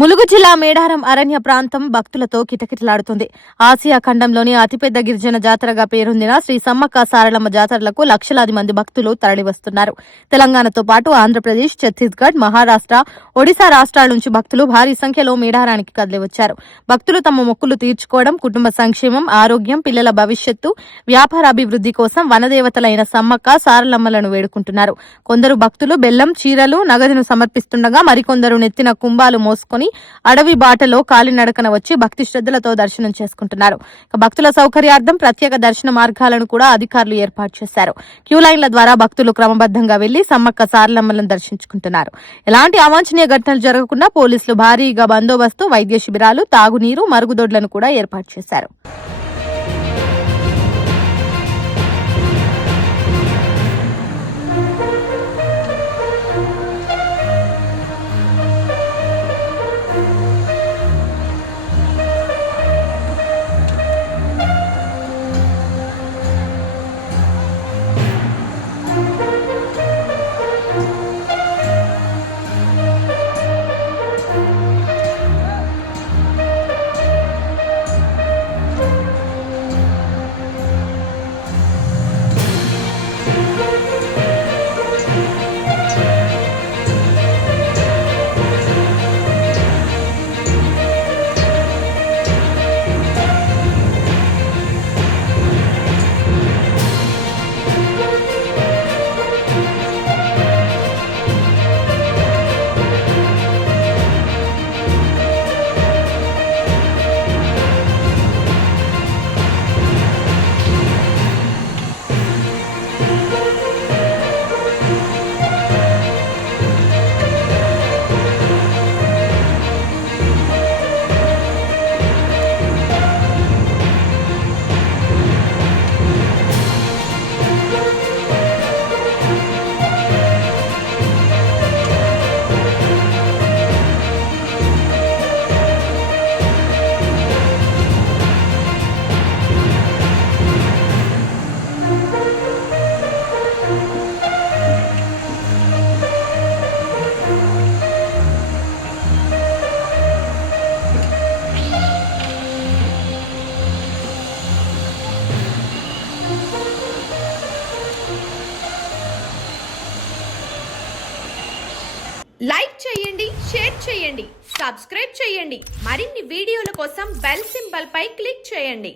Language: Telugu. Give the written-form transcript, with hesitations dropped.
ములుగు జిల్లా మేడారం అరణ్య ప్రాంతం భక్తులతో కిటకిటలాడుతుంది. ఆసియా ఖండంలోని అతిపెద్ద గిరిజన జాతరగా పేరొందిన శ్రీ సమ్మక్క సారలమ్మ జాతరలకు లక్షలాది మంది భక్తులు తరలివస్తున్నారు. తెలంగాణతో పాటు ఆంధ్రప్రదేశ్, ఛత్తీస్గఢ్, మహారాష్ట్ర, ఒడిశా రాష్ట్రాల నుంచి భక్తులు భారీ సంఖ్యలో మేడారానికి కదిలివచ్చారు. భక్తులు తమ మొక్కులు తీర్చుకోవడం, కుటుంబ సంక్షేమం, ఆరోగ్యం, పిల్లల భవిష్యత్తు, వ్యాపారాభివృద్ధి కోసం వనదేవతలైన సమ్మక్క సారలమ్మలను వేడుకుంటున్నారు. కొందరు భక్తులు బెల్లం, చీరలు, నగదును సమర్పిస్తుండగా మరికొందరు నెత్తిన కుంభాలు మోసుకొని అడవి బాటలో కాలినడకన వచ్చి భక్తి శ్రద్ధలతో దర్శనం చేసుకుంటున్నారు. భక్తుల సౌకర్యార్థం ప్రత్యేక దర్శన మార్గాలను కూడా అధికారులు ఏర్పాటు చేశారు. క్యూ లైన్ల ద్వారా భక్తులు క్రమబద్దంగా వెళ్లి సమ్మక్క సారలమ్మలను దర్శించుకుంటున్నారు. ఎలాంటి అవాంఛనీయ ఘటనలు జరగకుండా పోలీసులు భారీగా బందోబస్తు, వైద్య శిబిరాలు, తాగునీరు, మరుగుదొడ్లను కూడా ఏర్పాటు చేశారు. లైక్ చేయండి, షేర్ చేయండి, సబ్స్క్రైబ్ చేయండి. మరిన్ని వీడియోల కోసం బెల్ సింబల్ పై క్లిక్ చేయండి.